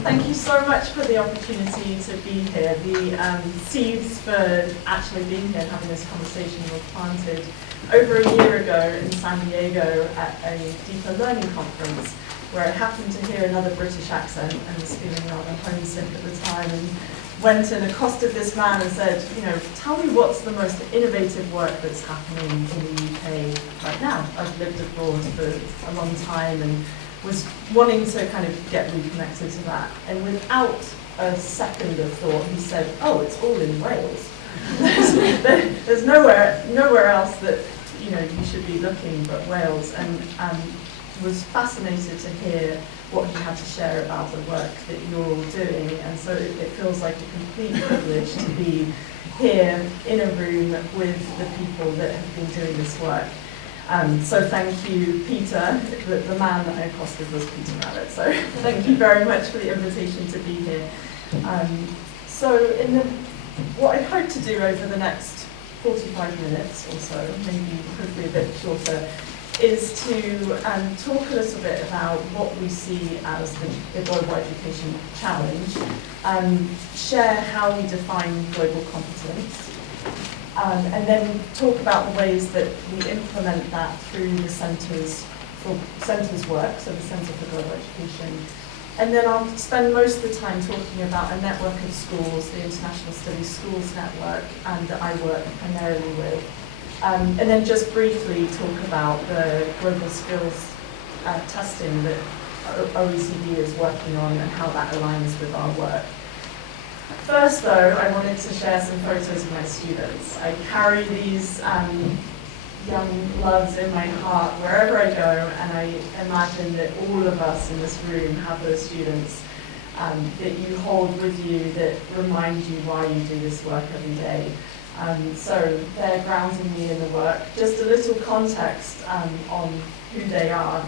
Thank you so much for the opportunity to be here. The seeds for actually being here and having this conversation were planted over a year ago in San Diego at a deeper learning conference, where I happened to hear another British accent and was feeling rather homesick at the time, and went and accosted this man and said, you know, tell me what's the most innovative work that's happening in the UK right now. I've lived abroad for a long time and was wanting to kind of get reconnected to that. And without a second of thought, he said, oh, it's all in Wales. There's nowhere else that, you know, you should be looking but Wales. And was fascinated to hear what he had to share about the work that you're all doing. And so it feels like a complete privilege to be here in a room with the people that have been doing this work. So thank you, Peter. The man that I accosted was Peter Rabbit. So thank you very much for the invitation to be here. What I hope to do over the next 45 minutes or so, maybe hopefully a bit shorter, is to talk a little bit about what we see as the global education challenge, share how we define global competence, and then talk about the ways that we implement that through the centre's work, so the Centre for Global Education. And then I'll spend most of the time talking about a network of schools, the International Studies Schools Network, that I work primarily with. And then just briefly talk about the global skills testing that OECD is working on and how that aligns with our work. First though, I wanted to share some photos of my students. I carry these young loves in my heart wherever I go, and I imagine that all of us in this room have those students that you hold with you that remind you why you do this work every day. So they're grounding me in the work. Just a little context on who they are.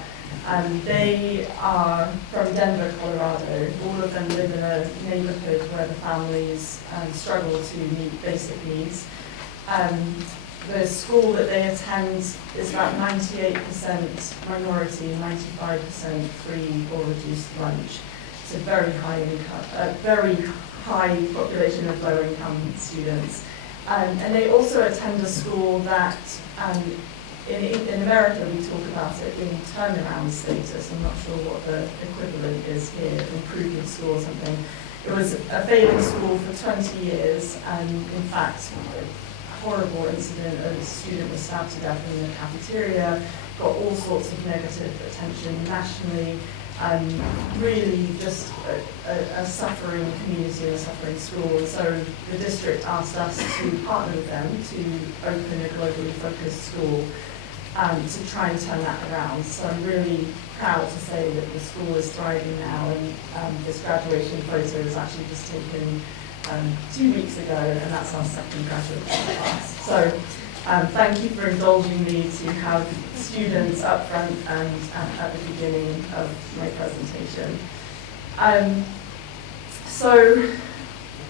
They are from Denver, Colorado. All of them live in a neighborhood where the families struggle to meet basic needs. The school that they attend is about 98% minority, 95% free or reduced lunch. It's a very high population of low-income students. And they also attend a school that, in America we talk about it in turnaround status. I'm not sure what the equivalent is here, improvement school or something. It was a failing school for 20 years, and in fact, a horrible incident, a student was stabbed to death in the cafeteria, got all sorts of negative attention nationally, really just a suffering community and a suffering school. And so the district asked us to partner with them to open a globally focused school to try and turn that around. So I'm really proud to say that the school is thriving now, and this graduation photo was actually just taken 2 weeks ago, and that's our second graduate class. So thank you for indulging me to have students up front and at the beginning of my presentation. So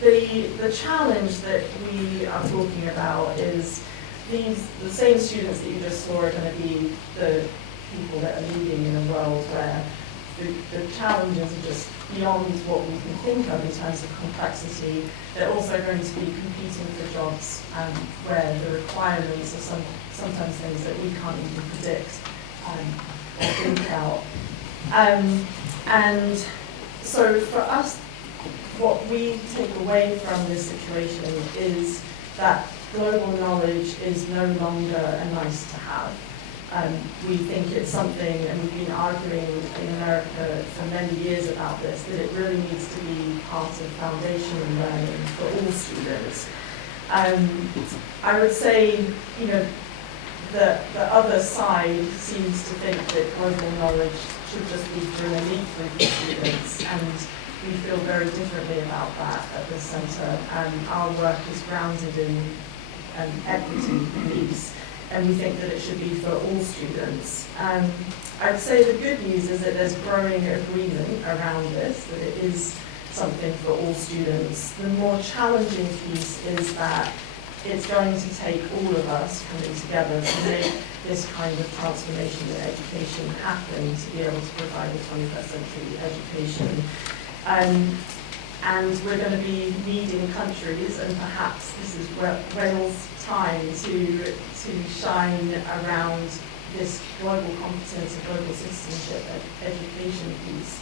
the challenge that we are talking about is the same students that you just saw are going to be the people that are leading in a world where the challenges are just beyond what we can think of in terms of complexity. They're also going to be competing for jobs where the requirements are sometimes things that we can't even predict or think out. And so for us, what we take away from this situation is that global knowledge is no longer a nice to have. We think it's something, and we've been arguing in America for many years about this, that it really needs to be part of foundational learning for all students. I would say, you know, the other side seems to think that global knowledge should just be for an elite group of students, and we feel very differently about that at the centre. Our work is grounded in equity and peace, and we think that it should be for all students. I'd say the good news is that there's growing agreement around this, that it is something for all students. The more challenging piece is that it's going to take all of us coming together to make this kind of transformation in education happen, to be able to provide a 21st century education. And we're going to be leading countries, and perhaps this is Wales' time to shine around this global competence and global citizenship education piece.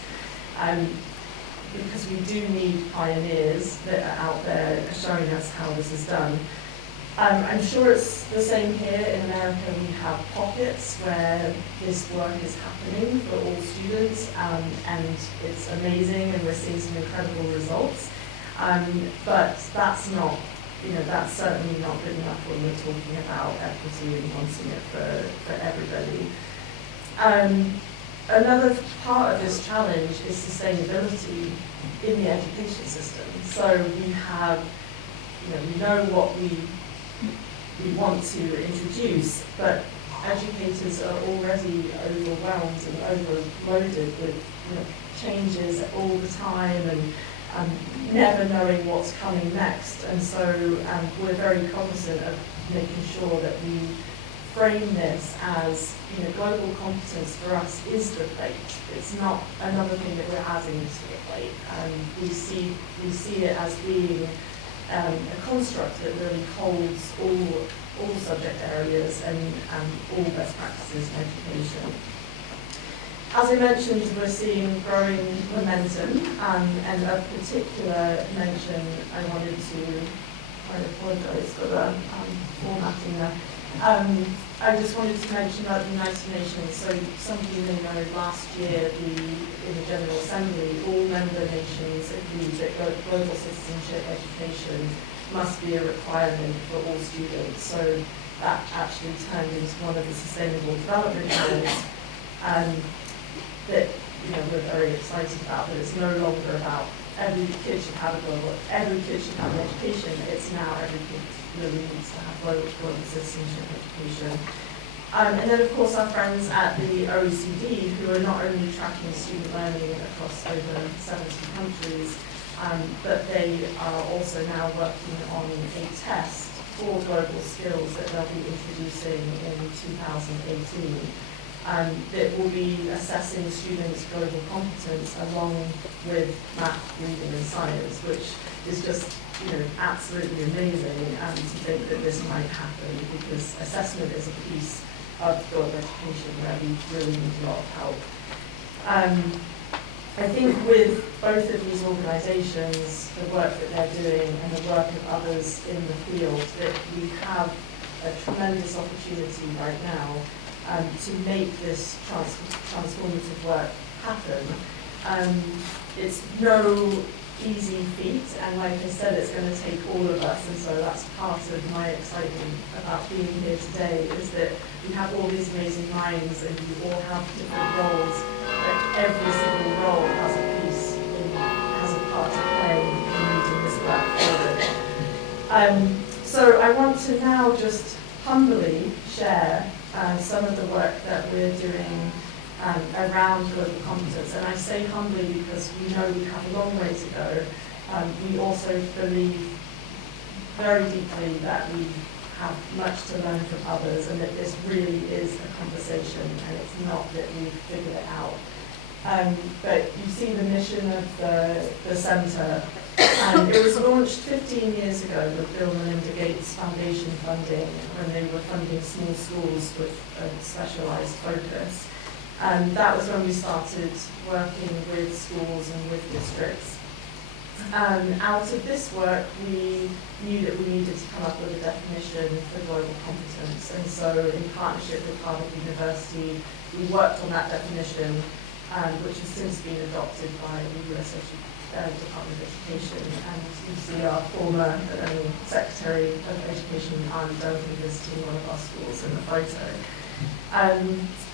Because we do need pioneers that are out there showing us how this is done. I'm sure it's the same here in America. We have pockets where this work is happening for all students, and it's amazing, and we're seeing some incredible results. But that's not, that's certainly not good enough when we're talking about equity and wanting it for everybody. Another part of this challenge is sustainability in the education system. So we have, we know what we want to introduce, but educators are already overwhelmed and overloaded with changes all the time, and never knowing what's coming next. And so we're very cognizant of making sure that we frame this as, global competence for us is the plate. It's not another thing that we're adding to the plate. We see it as being a construct that really holds all subject areas and all best practices in education. As I mentioned, we're seeing growing momentum, and a particular mention I wanted to, I apologise for the formatting there. I just wanted to mention about the United Nations. So some of you may know last year in the General Assembly, all member nations agreed that global citizenship education must be a requirement for all students. So that actually turned into one of the Sustainable Development Goals that we're very excited about. That it's no longer about every kid should have every kid should have an education. It's now every kid really needs to have global citizenship education. And then, of course, our friends at the OECD, who are not only tracking student learning across over 70 countries, but they are also now working on a test for global skills that they'll be introducing in 2018. That will be assessing students' global competence along with math, reading, and science, which is just absolutely amazing to think that this might happen, because assessment is a piece of global education where we really need a lot of help. I think with both of these organisations, the work that they're doing and the work of others in the field, that we have a tremendous opportunity right now to make this transformative work happen. It's no easy feat, and like I said, it's going to take all of us, and so that's part of my excitement about being here today, is that we have all these amazing minds and you all have different roles, but every single role has a piece, has a part to play in moving this work forward. So I want to now just humbly share some of the work that we're doing around global competence. And I say humbly because we know we have a long way to go. We also believe very deeply that we have much to learn from others, and that this really is a conversation, and it's not that we've figured it out. But you see the mission of the centre. It was launched 15 years ago with Bill and Melinda Gates Foundation funding, when they were funding small schools with a specialised focus. And that was when we started working with schools and with districts. Out of this work, we knew that we needed to come up with a definition for global competence. And so in partnership with Harvard University, we worked on that definition, which has since been adopted by the US Department of Education. And you see our former Secretary of Education, Arne Duncan, visiting one of our schools in the photo.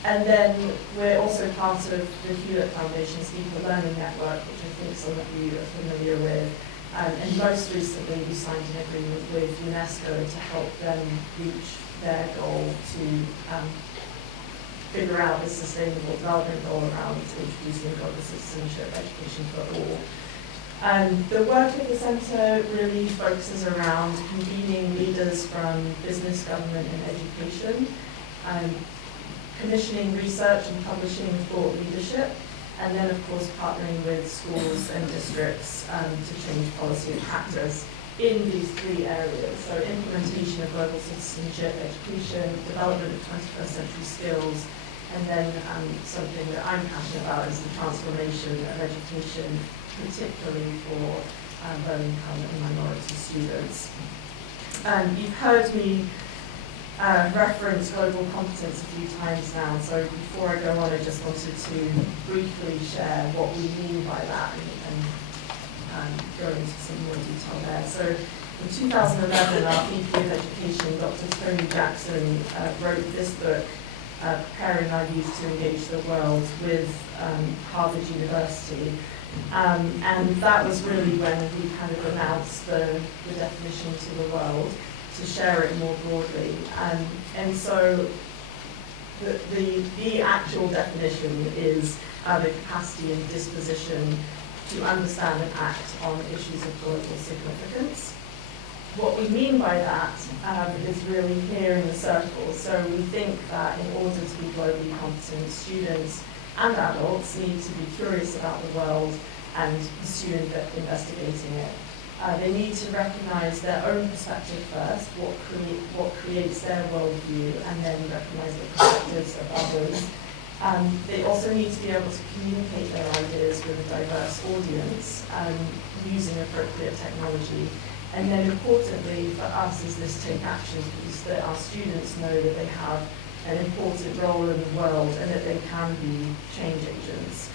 And then we're also part of the Hewlett Foundation's Deeper Learning Network, which I think some of you are familiar with. And most recently, we signed an agreement with UNESCO to help them reach their goal to figure out the sustainable development goal around introducing global citizenship education for all. The work of the centre really focuses around convening leaders from business, government, and education, commissioning research and publishing thought leadership, and then of course partnering with schools and districts to change policy and practice in these three areas. So implementation of global citizenship, education, development of 21st century skills, and then something that I'm passionate about is the transformation of education, particularly for low-income and minority students. You've heard me reference global competence a few times now, so before I go on, I just wanted to briefly share what we mean by that and go into some more detail there. So in 2011, our VP of Education, Dr. Tony Jackson, wrote this book, Preparing Our Youth to Engage the World, with Harvard University. And that was really when we kind of announced the definition to the world, to share it more broadly. And so the actual definition is the capacity and disposition to understand and act on issues of global significance. What we mean by that is really here in the circle. So we think that in order to be globally competent, students and adults need to be curious about the world and pursue investigating it. They need to recognize their own perspective first, what creates their worldview, and then recognize the perspectives of others. They also need to be able to communicate their ideas with a diverse audience using appropriate technology. And then importantly for us is this take action piece, that our students know that they have an important role in the world and that they can be change agents.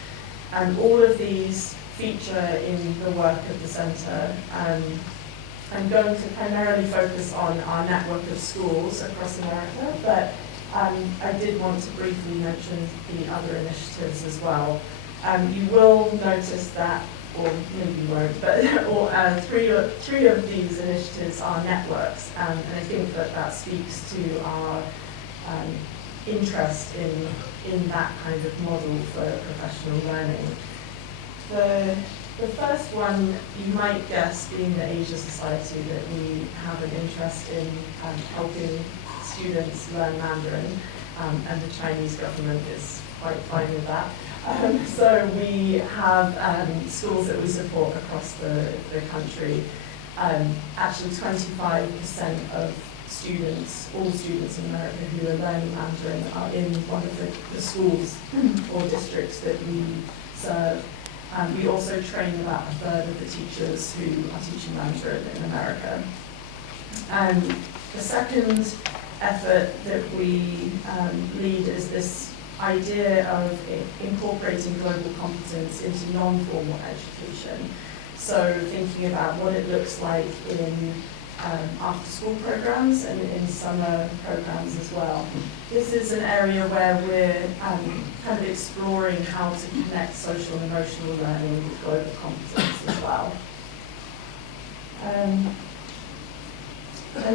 And all of these feature in the work of the Centre. I'm going to primarily focus on our network of schools across America, but I did want to briefly mention the other initiatives as well. You will notice that, or maybe you won't, but three of these initiatives are networks, and I think that speaks to our interest in that kind of model for professional learning. The first one, you might guess, being the Asia Society, that we have an interest in helping students learn Mandarin, and the Chinese government is quite fine with that. So we have schools that we support across the country. Actually 25% of students, all students in America who are learning Mandarin, are in one of the schools or districts that we serve. We also train about a third of the teachers who are teaching Mandarin in America. The second effort that we lead is this idea of incorporating global competence into non-formal education. So thinking about what it looks like in after-school programs and in summer programs as well. This is an area where we're kind of exploring how to connect social and emotional learning with global competence as well. And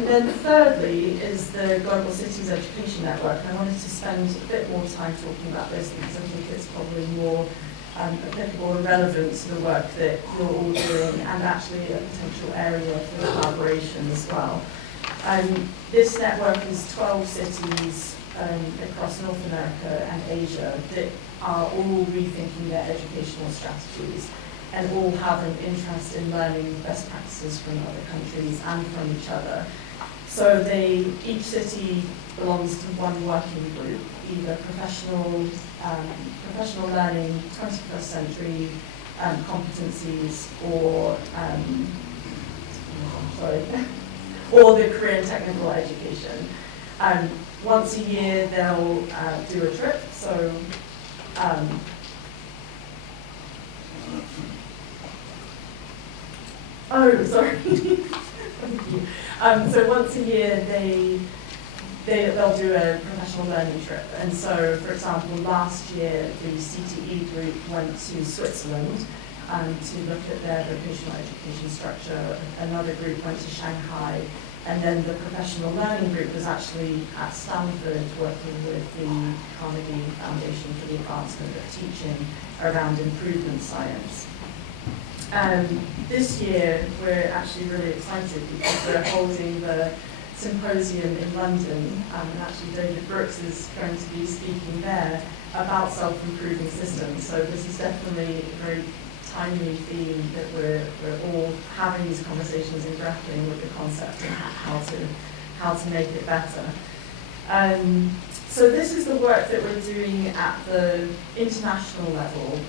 then thirdly is the Global Cities Education Network. I wanted to spend a bit more time talking about this because I think it's probably more applicable and relevant to the work that you're all doing, and actually a potential area for collaboration as well. This network is 12 cities across North America and Asia that are all rethinking their educational strategies and all have an interest in learning best practices from other countries and from each other. So each city belongs to one working group, either professional learning, 21st century competencies, or or the career and technical education. Once a year they'll do a trip. So oh, sorry. Thank you. So once a year they'll do a professional learning trip. And so, for example, last year the CTE group went to Switzerland to look at their vocational education structure. Another group went to Shanghai. And then the professional learning group was actually at Stanford working with the Carnegie Foundation for the Advancement of Teaching around improvement science. This year we're actually really excited because we're holding the symposium in London, and actually David Brooks is going to be speaking there about self-improving systems. So this is definitely a very timely theme that we're all having these conversations and grappling with the concept and how to make it better. So this is the work that we're doing at the international level.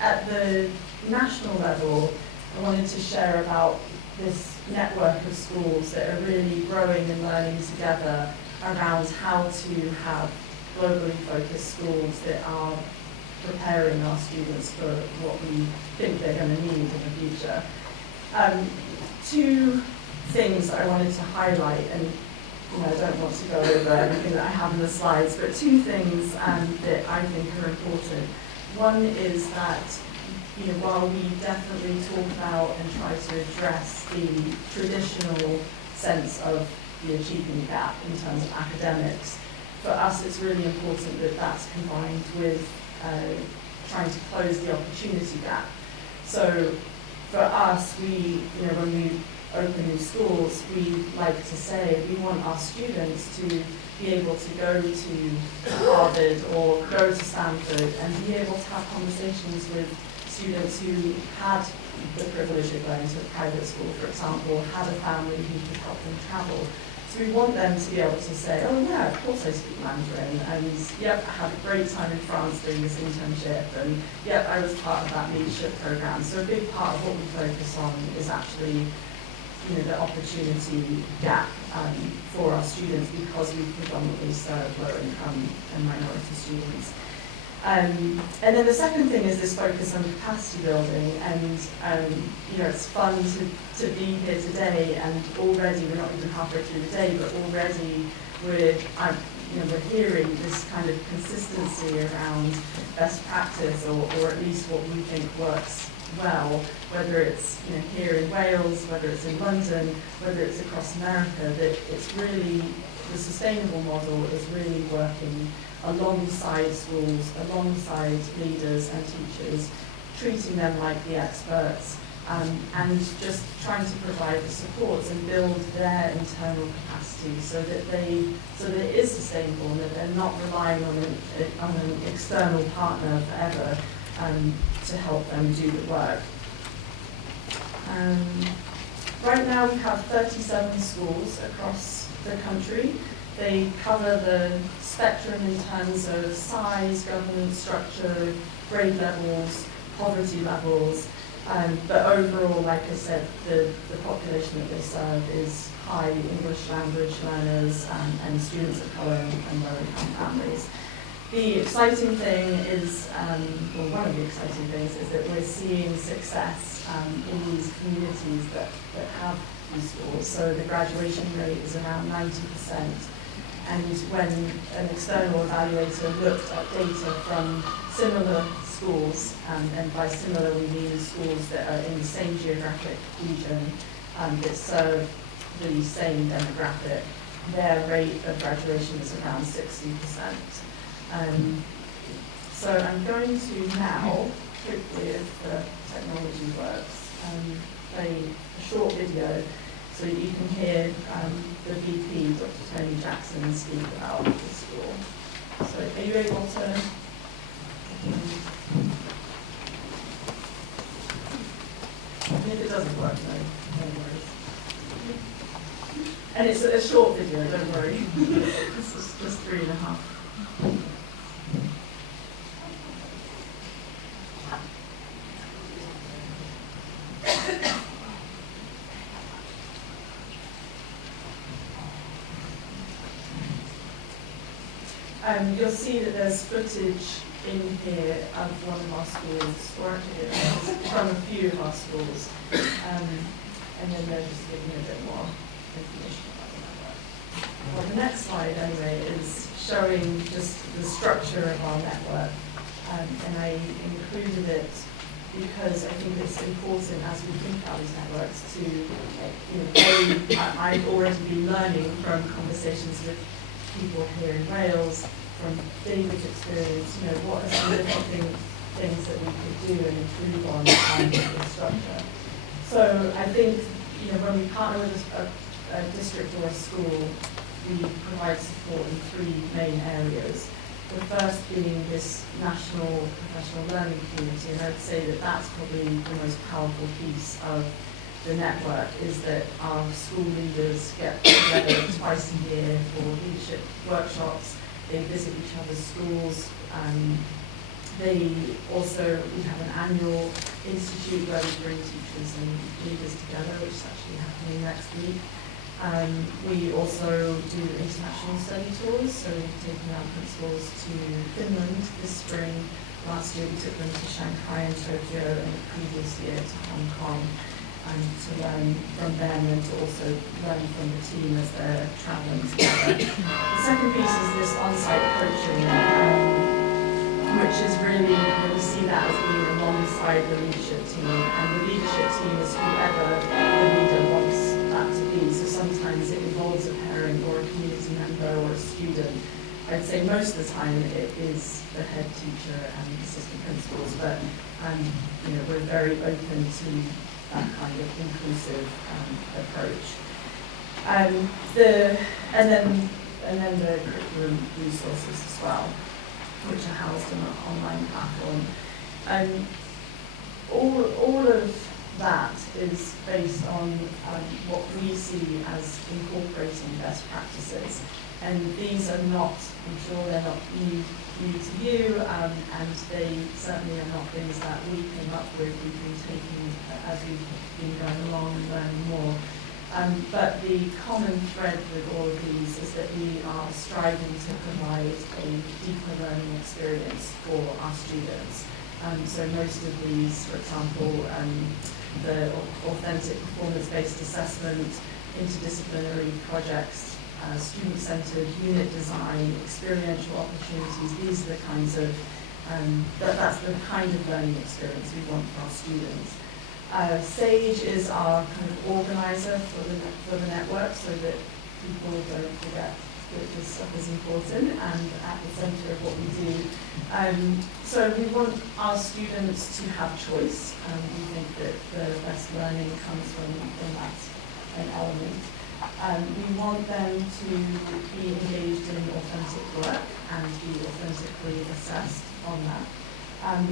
At the national level, I wanted to share about this network of schools that are really growing and learning together around how to have globally focused schools that are preparing our students for what we think they're going to need in the future. Two things that I wanted to highlight, and I don't want to go over everything that I have in the slides, but two things that I think are important. One is that while we definitely talk about and try to address the traditional sense of the achievement gap in terms of academics, for us it's really important that that's combined with trying to close the opportunity gap. So for us, when we open new schools, we like to say we want our students to be able to go to Harvard or go to Stanford and be able to have conversations with students who had the privilege of going to a private school, for example, had a family who could help them travel. So we want them to be able to say, oh yeah, of course I speak Mandarin, and yep, I had a great time in France doing this internship, and yep, I was part of that leadership program. So a big part of what we focus on is actually the opportunity gap for our students, because we predominantly serve low income and minority students. And then the second thing is this focus on capacity building, and it's fun to be here today, and already we're not even halfway through the day, but already we're hearing this kind of consistency around best practice, or at least what we think works well, whether it's here in Wales, whether it's in London, whether it's across America, that it's really, the sustainable model is really working alongside schools, alongside leaders and teachers, treating them like the experts, and just trying to provide the supports and build their internal capacity so that it is sustainable and that they're not relying on an external partner forever to help them do the work. Right now we have 37 schools across the country. They cover the spectrum in terms of size, governance structure, grade levels, poverty levels, but overall, like I said, the population that they serve is high English language learners and students of colour and low-income families. The exciting thing is, one of the exciting things is that we're seeing success in these communities that have these schools. So the graduation rate is around 90%. And when an external evaluator looked at data from similar schools, and by similar we mean schools that are in the same geographic region that serve the same demographic, their rate of graduation is around 60%. So I'm going to now, hopefully if the technology works, play a short video so you can hear the VP, Dr. Tony Jackson, speak about the school. So are you able to? And if it doesn't work, no worries. And it's a short video, don't worry. This is just 3.5. You'll see that there's footage in here of one of our schools, or actually from a few of our schools, and then they're just giving you a bit more information about the network. Well, the next slide, anyway, is showing just the structure of our network, and I included it because I think it's important as we think about these networks to, I've already been learning from conversations with people here in Wales, from David's experience, what are some of the things that we could do and improve on the structure. So I think, when we partner with a district or a school, we provide support in 3 main areas. The first being this national professional learning community, and I would say that that's probably the most powerful piece of the network, is that our school leaders get together twice a year for leadership workshops. They visit each other's schools. We have an annual institute where we bring teachers and leaders together, which is actually happening next week. We also do international study tours, so we've taken our principals to Finland this spring. Last year we took them to Shanghai and Tokyo, and the previous year to Hong Kong, to learn from them and to also learn from the team as they're travelling together. The second piece is this on-site coaching, which is really, we see that as being alongside the leadership team, and the leadership team is whoever the leader wants that to be. So sometimes it involves a parent or a community member or a student. I'd say most of the time it is the head teacher and assistant principals, but we're very open to that kind of inclusive approach. And then the curriculum resources as well, which are housed in an online platform. All of that is based on what we see as incorporating best practices. And these are not, I'm sure they're not new to you, and they certainly are not things that we came up with. We've been taking as we've been going along and learning more. But the common thread with all of these is that we are striving to provide a deeper learning experience for our students. So most of these, for example, the authentic performance-based assessment, interdisciplinary projects, student-centered unit design, experiential opportunities, these are the kinds of, that's the kind of learning experience we want for our students. Sage is our kind of organizer for the network, so that people don't forget that this stuff is important and at the center of what we do. So we want our students to have choice. We think that the best learning comes from that an element. We want them to be engaged in authentic work and be authentically assessed on that.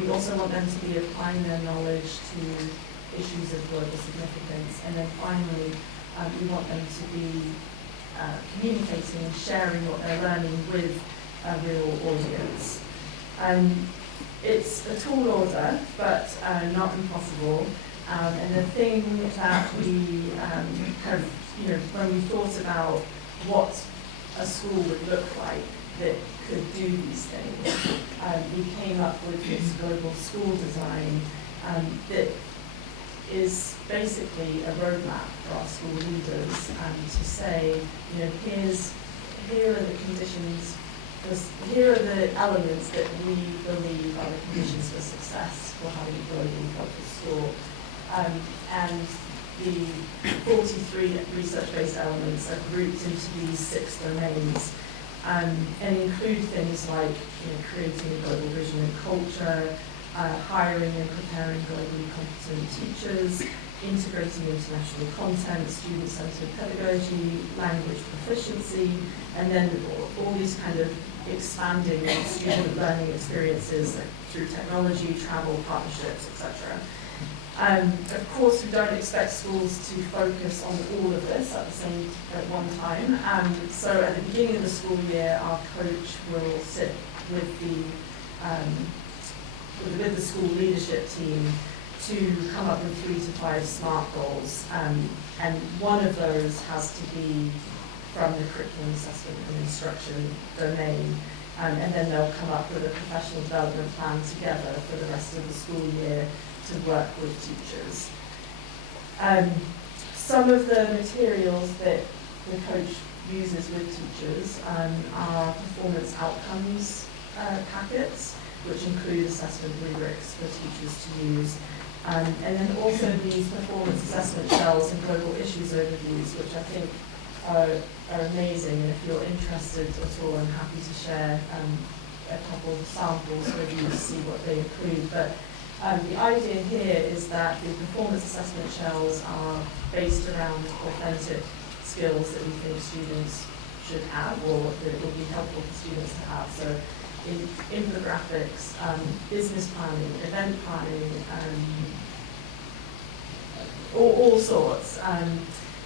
We also want them to be applying their knowledge to issues of global significance. And then finally, we want them to be communicating and sharing what they're learning with a real audience. It's a tall order, but not impossible. And the thing that we have, when we thought about what a school would look like that could do these things, we came up with this global school design that is basically a roadmap for our school leaders to say, here are the conditions, here are the elements that we believe are the conditions for success for having a globally focused school. And the 43 research-based elements are grouped into these 6 domains and include things like creating a global vision and culture, hiring and preparing globally competent teachers, integrating international content, student-centered pedagogy, language proficiency, and then all these kind of expanding student learning experiences through technology, travel, partnerships, etc. Of course, we don't expect schools to focus on all of this at one time. So at the beginning of the school year, our coach will sit with the school leadership team to come up with 3 to 5 SMART goals. And one of those has to be from the curriculum assessment and instruction domain. And then they'll come up with a professional development plan together for the rest of the school year to work with teachers. Some of the materials that the coach uses with teachers are performance outcomes packets, which include assessment rubrics for teachers to use. And then also these performance assessment shells and global issues overviews, which I think are amazing. And if you're interested at all, I'm happy to share a couple of samples with you to see what they include. But the idea here is that the performance assessment shells are based around authentic skills that we think students should have, or that it would be helpful for students to have. So infographics, business planning, event planning, all sorts.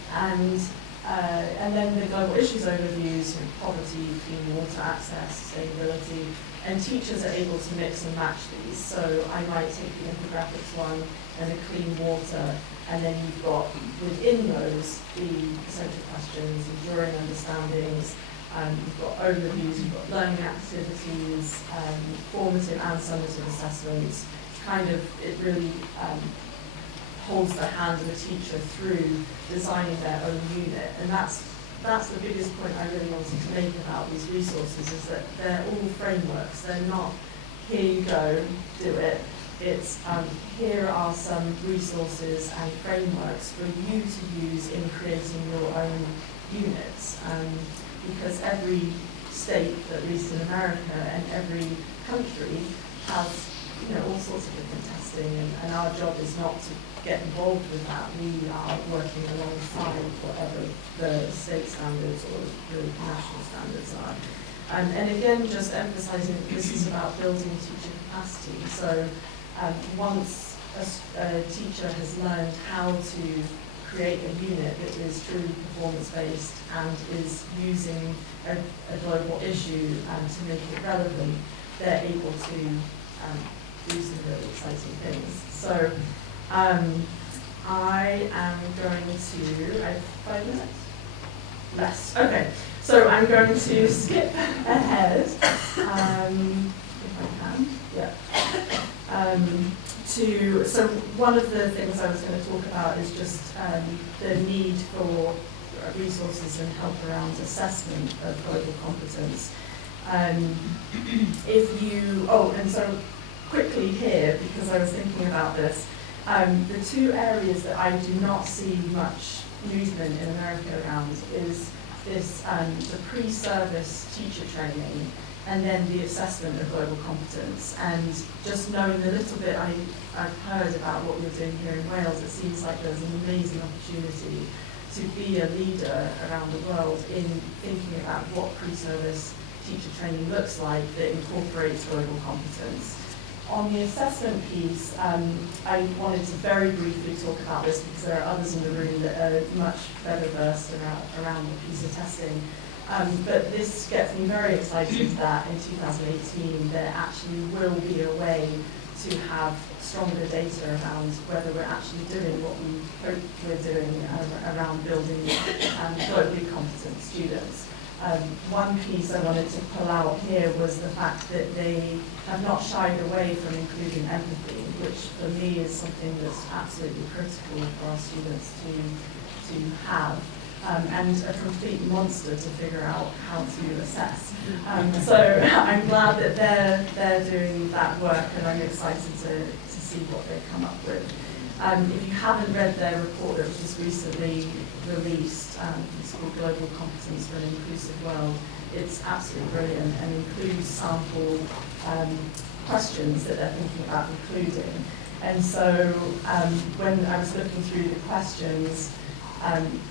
And then the global issues overviews, poverty, clean water access, sustainability, and teachers are able to mix and match these. So I might take the infographics one and the clean water, and then you've got within those the essential questions, enduring understandings, you've got overviews, you've got learning activities, formative and summative assessments. It really holds the hand of a teacher through designing their own unit, and that's the biggest point I really wanted to make about these resources, is that they're all frameworks. They're not, here you go, do it. It's here are some resources and frameworks for you to use in creating your own units, because every state, at least in America, and every country has all sorts of different testing, and our job is not to get involved with that. We are working alongside whatever the state standards or the national standards are. And again, just emphasising that this is about building teacher capacity. So once a teacher has learned how to create a unit that is truly performance-based and is using a global issue to make it relevant, they're able to do some really exciting things. So I am going to, I have 5 minutes? Less, okay. So I'm going to skip ahead, if I can, yeah. So one of the things I was going to talk about is just the need for resources and help around assessment of global competence. And so quickly here, because I was thinking about this, the two areas that I do not see much movement in America around is this, the pre-service teacher training, and then the assessment of global competence. And just knowing the little bit I've heard about what you're doing here in Wales, it seems like there's an amazing opportunity to be a leader around the world in thinking about what pre-service teacher training looks like that incorporates global competence. On the assessment piece, I wanted to very briefly talk about this because there are others in the room that are much better versed around the piece of testing. But this gets me very excited that in 2018 there actually will be a way to have stronger data around whether we're actually doing what we hope we're doing around building globally competent students. One piece I wanted to pull out here was the fact that they have not shied away from including empathy, which for me is something that's absolutely critical for our students to have. And a complete monster to figure out how to assess. So I'm glad that they're doing that work, and I'm excited to see what they come up with. If you haven't read their report that was just recently released, it's called Global Competence for an Inclusive World, it's absolutely brilliant and includes sample questions that they're thinking about including. And so when I was looking through the questions,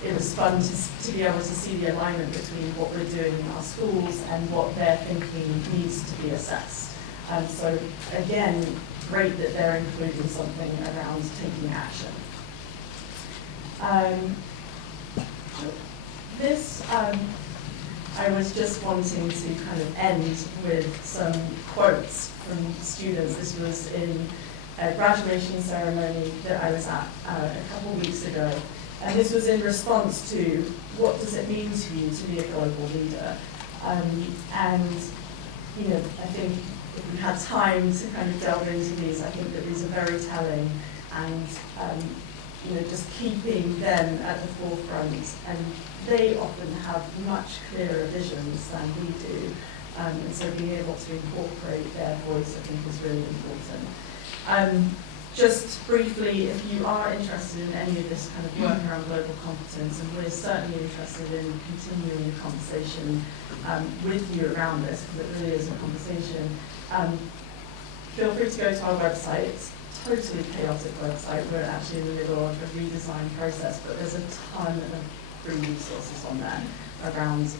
it was fun to be able to see the alignment between what we're doing in our schools and what they're thinking needs to be assessed. So again, great that they're including something around taking action. I was just wanting to kind of end with some quotes from students. This was in a graduation ceremony that I was at a couple of weeks ago. And this was in response to what does it mean to you to be a global leader? And I think if we had time to kind of delve into these, I think that these are very telling, and just keeping them at the forefront. And they often have much clearer visions than we do, and so being able to incorporate their voice, I think, is really important. Just briefly, if you are interested in any of this kind of work around global competence, and we're certainly interested in continuing the conversation with you around this, because it really is a conversation, feel free to go to our website. It's a totally chaotic website. We're actually in the middle of a redesign process, but there's a ton of free resources on there around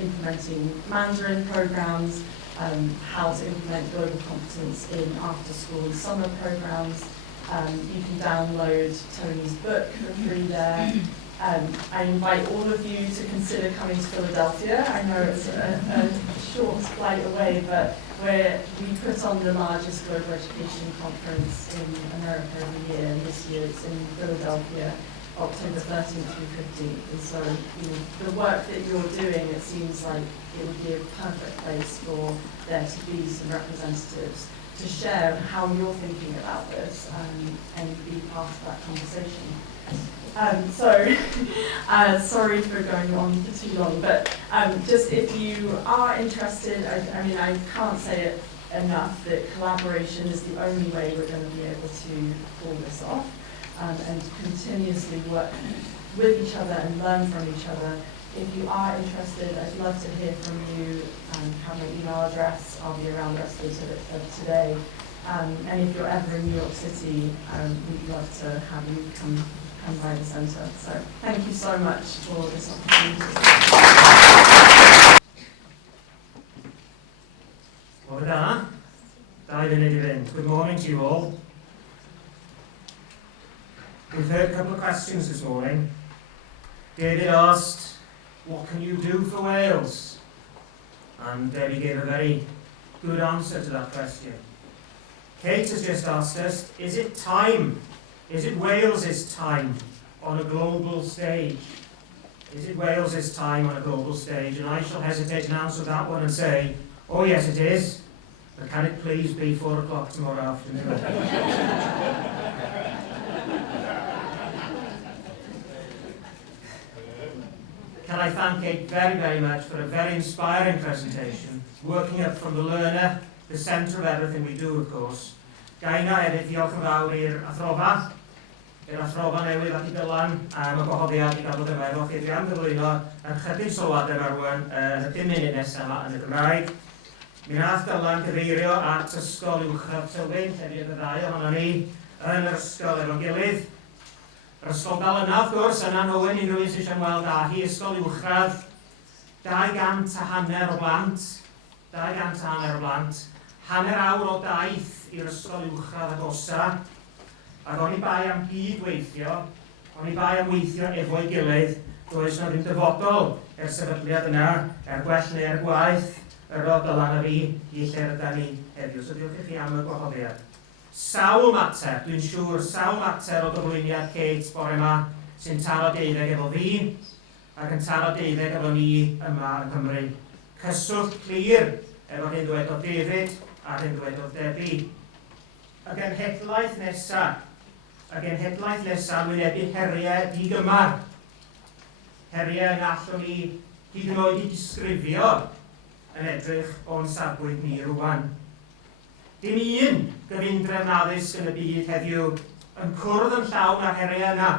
implementing Mandarin programs, how to implement global competence in after-school and summer programs. You can download Tony's book for free there. I invite all of you to consider coming to Philadelphia. I know it's a short flight away, but we put on the largest global education conference in America every year, and this year it's in Philadelphia, October 13th through 15th. And so the work that you're doing, it seems like it would be a perfect place for there to be some representatives to share how you're thinking about this and be part of that conversation. Sorry for going on for too long, but just if you are interested, I mean, I can't say it enough that collaboration is the only way we're going to be able to pull this off and continuously work with each other and learn from each other. If you are interested, I'd love to hear from you and have my email address. I'll be around the rest of today. And if you're ever in New York City, we'd love to have you come by the centre. So thank you so much for this opportunity. Well done. Good morning to you all. We've heard a couple of questions this morning. David asked, what can you do for Wales? And Debbie gave a very good answer to that question. Kate has just asked us, is it time? Is it Wales' time on a global stage? Is it Wales' time on a global stage? And I shall hesitate to answer that one and say, oh yes it is, but can it please be 4 o'clock tomorrow afternoon? Can I thank Kate very, very much for a very inspiring presentation, working up from the learner, the centre of everything we do, of course. Gai na hefyd diolch yn fawr i'r athrofa newydd ac I Dylan am y gwahoddiad I gael bod yma efo chi. Dwi am gyflwyno yn chydig sylwadau yma rwan yn y 5 munud nesaf yma yn y Gymraeg. Mi nath Dylan gyfeirio at Ysgol Uwchradd Tywyn, lle fi y ddau ohono ni yn yr ysgol efo'n gilydd. Yr ysgol dal yna, wrth gwrs, yna Owen unrhyw un sy'n eisiau ymweld â hi, Ysgol Uwchradd, 250 o blant, 250 o blant, hanner awr o daith i'r ysgol uwchradd agosa, ac oni bai am gydweithio, oni bai am weithio efo'i gilydd, does na ddim dyfodol sefydliad yna, gwell neu gwaith, yr o Dylan a fi I lle rydyn ni heddiw. So diolch I chi am y gwahoddiad. Sawl mater, dwi'n siŵr, sawl mater o gyflwyniad Kate bore yma sy'n taro deuddeg efo fi, ac yn taro deuddeg efo ni yma yn Cymru. Cyswllt clir efo hyn dwedodd David a hyn dwedodd Debbie. Ac yn hedlaeth nesaf, wynebu heriau digymar. Heriau yn allwn ni hyd yn oed I disgrifio yn edrych o'n safbwynt ni rwan. Dim un gyfundrefn addysg yn y byd heddiw yn cwrdd yn llawn ar heriau yna.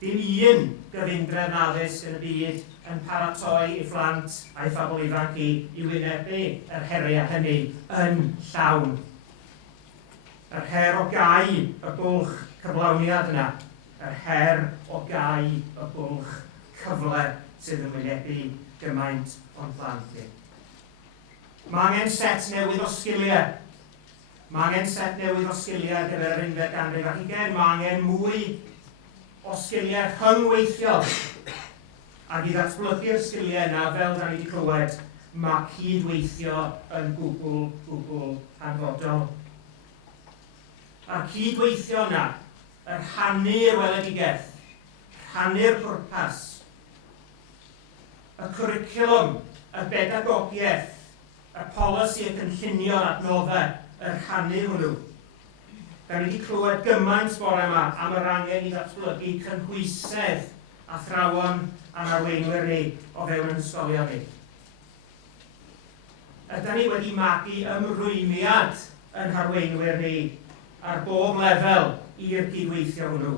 Dim un gyfundrefn addysg yn y byd yn paratoi I phlant a'i phobl ifanc I wynebu yr heriau hynny yn llawn. Yr her o gau y bwlch cyflawniad yna. Yr her o gau y bwlch cyfle sydd yn wynebu gymaint o'n plant ni. Mae angen set newydd o sgiliau. Mae angen set newydd o sgiliau ar gyfer yr 11th ganrif ac 20. Mae angen mwy o sgiliau rhyngweithiol. Ac I ddatblygu'r sgiliau yna, fel da ni wedi clywed, mae cydweithio yn gwbl hanfodol. A'r cydweithio yna, yr rhannu'r weledigaeth, rhannu'r pwrpas, y cwricwlwm, y bedagogiaeth, y polisi y cynllunio'r adnoddau, yr rhannu hwnnw. Da ni wedi clywed gymaint bore yma am yr angen I ddatblygu cynhwysedd athrawon a'n arweinwyr ni o fewn yn ysgolion ni. Ydyn ni wedi magu ymrwymiad yn harweinwyr ni ar bob lefel i'r cydweithio hwnnw.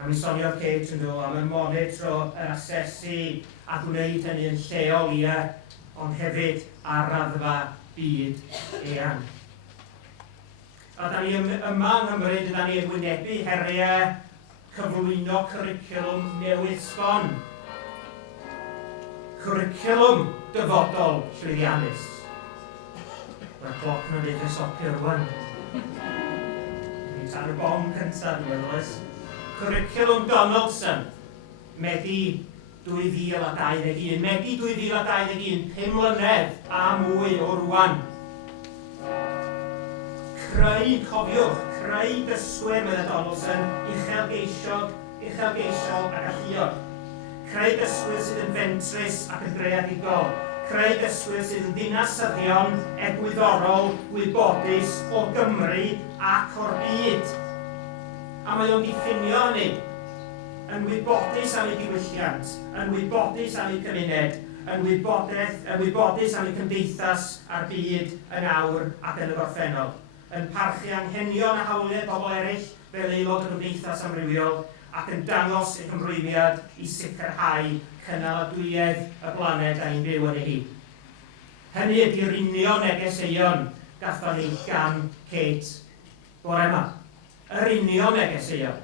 A mi soniodd Kate yn dod am y monitro, yr asesu a gwneud hynny yn lleol ond hefyd ar raddfa byd-eang. A da ni yma yng Nghymru, da ni yn wynebu heriau cyflwyno cwricwlwm newydd sbon. Cwricwlwm dyfodol llwyddiannus. Mae'r cloc yn dweud y sopio rwan. Ni'n tar y bom cyntaf yn meddwl. Cwricwlwm Donaldson, Medi 2021. Medi 2021, 5 mlynedd a mwy o rwan. Cofiwch, creu dysgwyr, medde Donaldson, uchelgeisiol ac alluog. Creu dysgwyr sydd yn fentrus ac yn greadigol. Creu dysgwyr sydd yn ddinasyddion, egwyddorol, gwybodus o Gymru ac o'r byd. A mae o'n diffinio hynny yn wybodus am ei diwylliant, yn wybodus am ei cymuned, yn wybodus am ei cymdeithas a'r byd yn awr ac yn y gorffennol, yn parchu anghenion a hawliau pobl eraill fel aelod o Cymdeithas amrywiol ac yn dangos ei gymrwymiad i sicrhau cynaladwyedd y blaned a ni'n byw yn ei. Hynny ydy'r union negeseuon gathon ni gan Kate bore yma. Yr union negeseuon.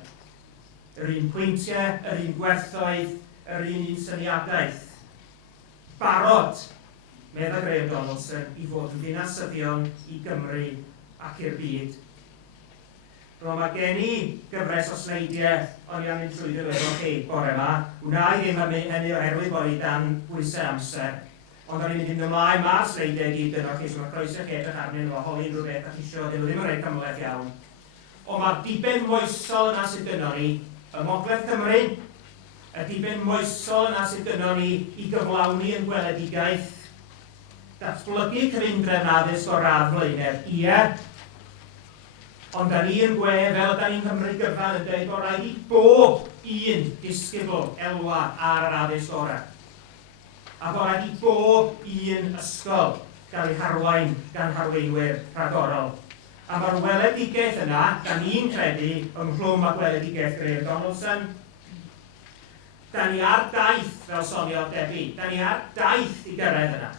Yr un pwyntiau, yr un gwerthoedd, yr un syniadaeth. Barod, medda Graham Donaldson, i fod yn ddinasyddion i Gymru ac i'r byd. Rwy'n mae gen i gyfres o sleidiau o'n i'n mynd trwy efo chi bore yma. Wna i ddim am hynny oherwydd bod i dan bwysau amser. Ond o'n i'n mynd ymlaen ma'r sleidiau gyd yno chi, so mae croeso chi edrych arnyn nhw a holi'n rhywbeth ac isio, dyn nhw ddim yn rhaid cymleth iawn. Ond mae'r diben moesol yna sydd yno ni, y Mogledd Cymru, y diben moesol yna sydd yno ni i gyflawni yn gweledigaeth, datblygu cyfundrefn addysg o radd mlynedd, ie, ond da ni yn gwe, fel da ni'n Cymru gyfan yn dweud, bod rhaid i bob un disgybl elwa ar yr addysg orau. A bod rhaid i bob un ysgol gael ei harwain gan harweinwyr rhagorol. A mae'r weledigaeth yna, da ni'n credu, ymhlwm â gweledigaeth Graham Donaldson. Da ni ar daith fel sonio Debi. Da ni ar daith i gyrraedd yna.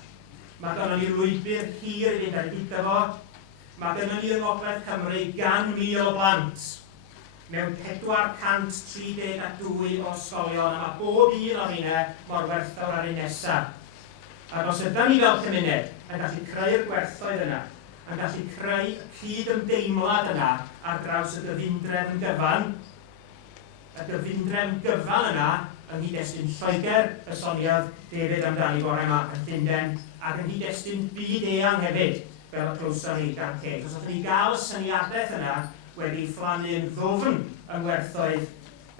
Mae gynnon ni lwybr hir i fynd ar ei fo. Mae gynnon ni yng Ngogledd Cymru 100,000 o blant mewn 432 o ysgolion, a mae bob un o'r hynna mor werthfawr ar un nesaf. A os ydym ni fel cymuned yn gallu creu'r gwerthoedd yna, yn gallu creu y cyd-ymdeimlad yna ar draws y gyfundrefn gyfan. Y gyfundrefn gyfan yna yng nghyd-destun Lloegr, y soniodd David amdani bore yma yn Llundain, ac yng nghyd-destun byd-eang hefyd, fel y clywson ni gan Kate. Os ydym ni gael y syniadaeth yna wedi fflannu'n ddwfn yng ngwerthoedd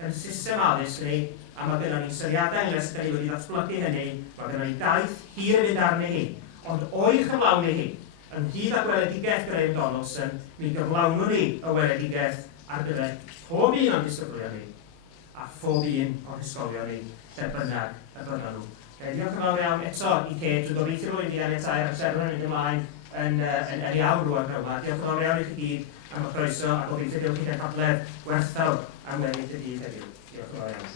yn system addysg ni, a mae gynnon ni syniadau yn ystod ni wedi ddatblygu hynny, mae gynnon ni daith hir i fynd arni hi, ond o'i chyflawni hi, ynghyd â gweledigaeth Graham Donaldson, mi gyflawnwn ni y weledigaeth ar gyfer pob un o'n disgyblion ni a phob un o'r ysgolion ni, lle bynnag y byddan nhw. Diolch yn fawr iawn eto i Kate, dwi'n gobeithio bod wedi aniatau ar y serfon yn mynd ymlaen yn iawn rwan rhywma. Diolch yn fawr iawn i chi gyd am y croeso a gobeithio diolch i chi cael cadledd gwerthfawr am weddill y dydd heddiw. Diolch yn fawr iawn.